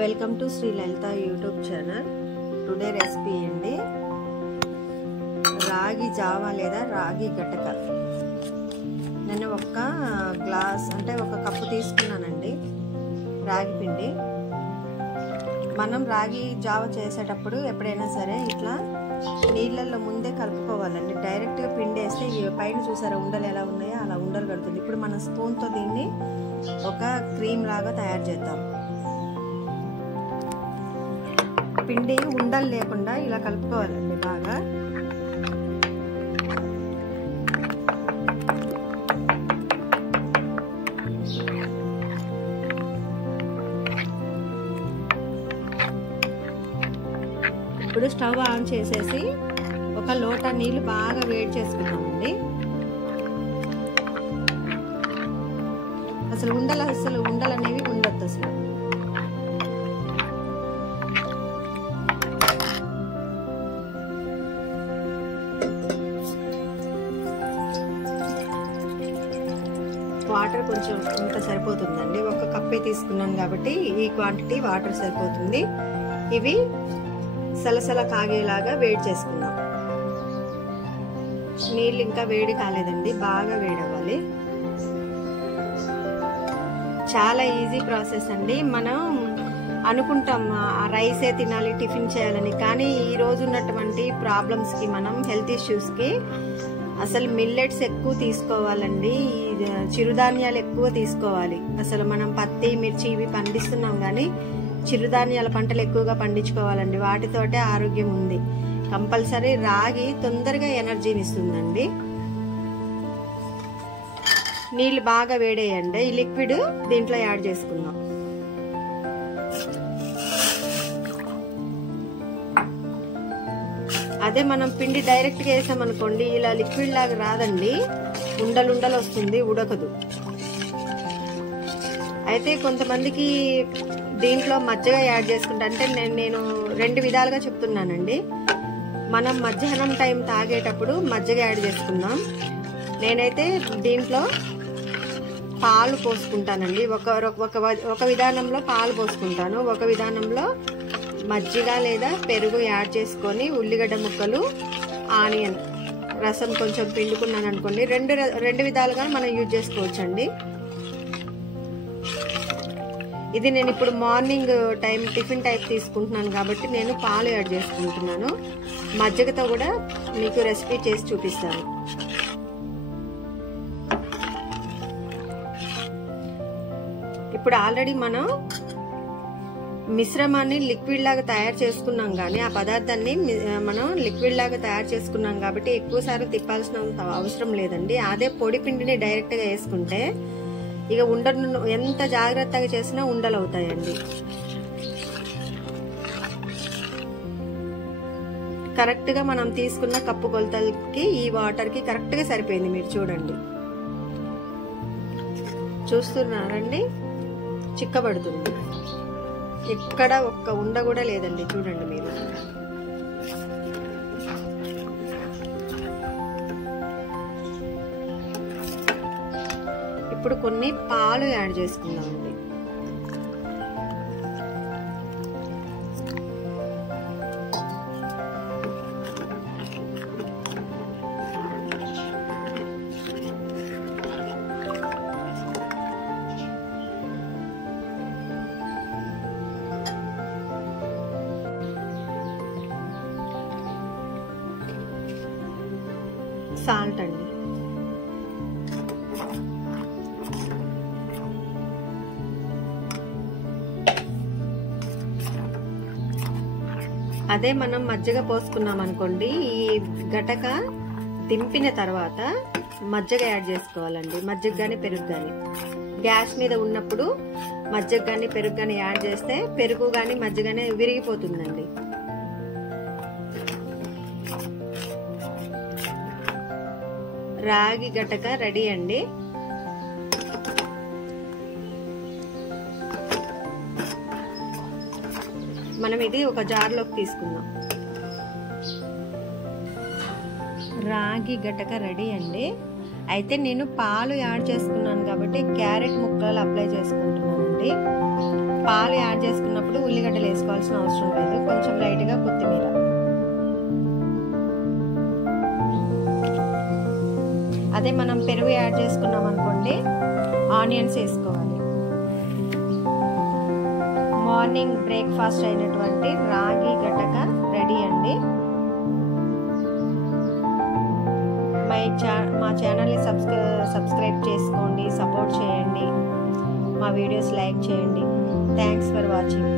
Welcome to Shri Lalitha YouTube channel. Today recipe అండి రాగి Java లేదా రాగి గటక. నేను ఒక గ్లాస్ అంటే ఒక కప్పు తీసుకున్నానండి రాగి పిండి. మనం రాగి జావా చేసేటప్పుడు ఎప్పుడైనా సరే ఇట్లా నీళ్ళల్లో ముందే కలుపుకోవాలండి. డైరెక్ట్గా పిండి వేస్తే పైన చూసారా ఉండలు ఎలా ఉన్నాయో అలా ఉండలు కడుతుంది. ఇప్పుడు మన స్పూన్తో దీన్ని ఒక క్రీమ్ లాగా తయారు చేద్దాం. పిండి ఉండలు లేకుండా ఇలా కలుపుకోవాలండి బాగా. ఇప్పుడు స్టవ్ ఆన్ చేసేసి ఒక లోటా నీళ్ళు బాగా వేడి చేసుకున్నామండి. అసలు ఉండలు అనేవి ఉండొద్దు అసలు. వాటర్ కొంచెం ఇంత సరిపోతుందండి. ఒక కప్పే తీసుకున్నాను కాబట్టి ఈ క్వాంటిటీ వాటర్ సరిపోతుంది. ఇవి సలసల కాగేలాగా వేడి చేసుకుందాం. నీళ్ళు ఇంకా వేడి కాలేదండి, బాగా వేడి అవ్వాలి. చాలా ఈజీ ప్రాసెస్ అండి. మనం అనుకుంటాం రైసే తినాలి, టిఫిన్ చేయాలని, కానీ ఈ రోజు ఉన్నటువంటి ప్రాబ్లమ్స్కి, మనం హెల్త్ ఇష్యూస్కి అసలు మిల్లెట్స్ ఎక్కువ తీసుకోవాలండి. చిరుధాన్యాలు ఎక్కువ తీసుకోవాలి. అసలు మనం పత్తి, మిర్చి ఇవి పండిస్తున్నాం కానీ చిరుధాన్యాల పంటలు ఎక్కువగా పండించుకోవాలండి. వాటితోటే ఆరోగ్యం ఉంది. కంపల్సరీ రాగి తొందరగా ఎనర్జీని ఇస్తుందండి. నీళ్ళు బాగా వేడేయండి. ఈ లిక్విడ్ దీంట్లో యాడ్ చేసుకుందాం. అదే మనం పిండి డైరెక్ట్గా వేసామనుకోండి ఇలా లిక్విడ్ లాగా రాదండి, ఉండలు వస్తుంది, ఉడకదు. అయితే కొంతమందికి దీంట్లో మజ్జిగ యాడ్ చేసుకుంటా, అంటే నేను రెండు విధాలుగా చెప్తున్నానండి. మనం మధ్యాహ్నం టైం తాగేటప్పుడు మజ్జిగ యాడ్ చేసుకుందాం. నేనైతే దీంట్లో పాలు పోసుకుంటానండి. ఒక విధానంలో పాలు పోసుకుంటాను, ఒక విధానంలో మజ్జిగ లేదా పెరుగు యాడ్ చేసుకొని ఉల్లిగడ్డ ముక్కలు, ఆనియన్ రసం కొంచెం పిండుకున్నాను అనుకోండి. రెండు విధాలుగా మనం యూజ్ చేసుకోవచ్చండి. ఇది నేను ఇప్పుడు మార్నింగ్ టైం టిఫిన్ టైప్ తీసుకుంటున్నాను కాబట్టి నేను పాలు యాడ్ చేసుకుంటున్నాను. మజ్జిగతో కూడా మీకు రెసిపీ చేసి చూపిస్తాను. ఇప్పుడు ఆల్రెడీ మనం మిశ్రమాన్ని లిక్విడ్ లాగా తయారు చేసుకున్నాం, కానీ ఆ పదార్థాన్ని మనం లిక్విడ్ లాగా తయారు చేసుకున్నాం కాబట్టి ఎక్కువసార్లు తిప్పాల్సిన అవసరం లేదండి. అదే పొడి పిండిని డైరెక్ట్ గా వేసుకుంటే ఇక ఉండలు ఎంత జాగ్రత్తగా చేసినా ఉండలు అవుతాయండి. కరెక్ట్ గా మనం తీసుకున్న కప్పు కొలతలకి ఈ వాటర్ కి కరెక్ట్ గా సరిపోయింది. మీరు చూడండి, చూస్తున్నారండి, చిక్కబడుతుంది. ఎక్కడ ఒక్క ఉండ కూడా లేదండి. చూడండి మీరు. ఇప్పుడు కొన్ని పాలు యాడ్ చేసుకుందామండి. సాల్ట్ అండి. అదే మనం మజ్జిగ పోసుకున్నాం అనుకోండి, ఈ గటక దింపిన తర్వాత మజ్జిగ యాడ్ చేసుకోవాలండి. మజ్జిగ కానీ పెరుగు కానీ గ్యాస్ మీద ఉన్నప్పుడు మజ్జిగ కానీ పెరుగు కానీ యాడ్ చేస్తే పెరుగు కానీ మజ్జిగనే విరిగిపోతుందండి. రాగి గటక రెడీ అండి. మనం ఇది ఒక జార్లోకి తీసుకుందాం. రాగి గటక రెడీ అండి. అయితే నేను పాలు యాడ్ చేసుకున్నాను కాబట్టి క్యారెట్ ముక్కలు అప్లై చేసుకుంటున్నానండి. పాలు యాడ్ చేసుకున్నప్పుడు ఉల్లిగడ్డలు వేసుకోవాల్సిన అవసరం లేదు, కొంచెం లైట్గా కొత్తిమీర. అదే మనం పెరుగు యాడ్ చేసుకున్నాం అనుకోండి, ఆనియన్స్ వేసుకోవాలి. మార్నింగ్ బ్రేక్ఫాస్ట్ అయినటువంటి రాగి గటక రెడీ అండి. మా ఛానల్ని సబ్స్క్రైబ్ చేసుకోండి, సపోర్ట్ చేయండి, మా వీడియోస్ లైక్ చేయండి. Thanks for watching.